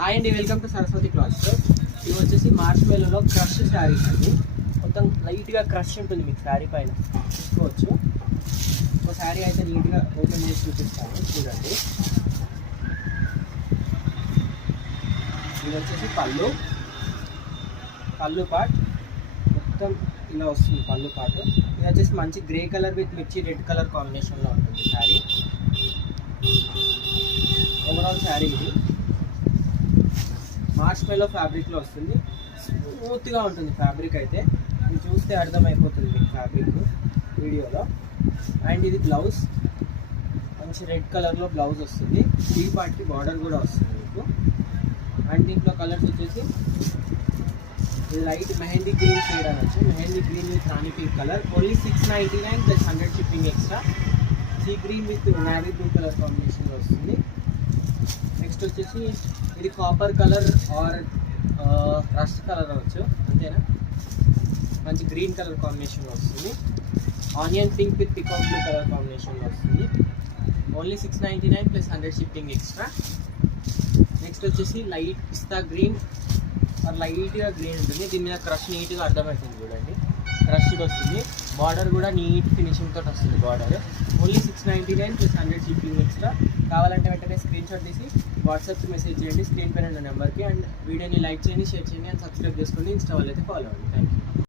Hi అండి, welcome to Saraswati clothes. ఇవి వచ్చేసి మార్చ్ మెలోలో క్రష్ శారీస్ అండి. మొత్తం లైట్గా క్రష్ ఉంటుంది మీకు శారీ పైన చూసుకోవచ్చు. ఒక శారీ అయితే నీట్గా ఓపెన్ చేసి చూపిస్తాను చూడండి. ఇది వచ్చేసి పళ్ళు పార్ట్ మొత్తం ఇలా వస్తుంది. పళ్ళు పార్ట్ ఇది వచ్చేసి మంచి గ్రే కలర్ విత్ మిర్చి రెడ్ కలర్ కాంబినేషన్లో ఉంటుంది శారీ. ఓవరాల్ శారీ ఇది మార్చ్ మెలో ఫ్యాబ్రిక్లో వస్తుంది. స్మూత్గా ఉంటుంది ఫ్యాబ్రిక్ అయితే, ఇది చూస్తే అర్థమైపోతుంది మీకు ఫ్యాబ్రిక్ వీడియోలో. అండ్ ఇది బ్లౌజ్ మంచి రెడ్ కలర్లో బ్లౌజ్ వస్తుంది. ఈ పార్ట్కి బార్డర్ కూడా వస్తుంది మీకు. అండ్ దీంట్లో కలర్స్ వచ్చేసి ఇది లైట్ మెహందీ గ్రీన్ షేడ్ అనొచ్చు. Mehndi green with Rani pink colour. Only 699 plus 100 shipping extra. Sea green with navy blue colour కాంబినేషన్లో వస్తుంది. నెక్స్ట్ వచ్చేసి ఇది copper colour or rust colour అవచ్చు, అంతేనా. మంచి గ్రీన్ కలర్ కాంబినేషన్లో వస్తుంది. Onion pink with peacock blue colour కాంబినేషన్లో వస్తుంది. ఓన్లీ 699 ప్లస్ 100 షిప్పింగ్ ఎక్స్ట్రా. నెక్స్ట్ వచ్చేసి లైట్ పిస్తా గ్రీన్ ఆర్ లైట్గా గ్రీన్ ఉంటుంది. దీని మీద క్రష్ నీట్గా అర్థమవుతుంది చూడండి. క్రష్డ్ వస్తుంది. బార్డర్ కూడా నీట్ ఫినిషింగ్ తోటి వస్తుంది border. Only 699 plus 100 shipping extra. కావాలంటే వెంటనే స్క్రీన్ షాట్ తీసి వాట్సాప్కి మెసేజ్ చేయండి స్క్రీన్ పైన ఉన్న నెంబర్కి. అండ్ వీడియోని లైక్ చేయండి, షేర్ చేయండి అండ్ సబ్స్క్రైబ్ చేసుకోండి. ఇన్స్టా వాళ్ళు అయితే ఫాలో అవ్వండి. Thank you.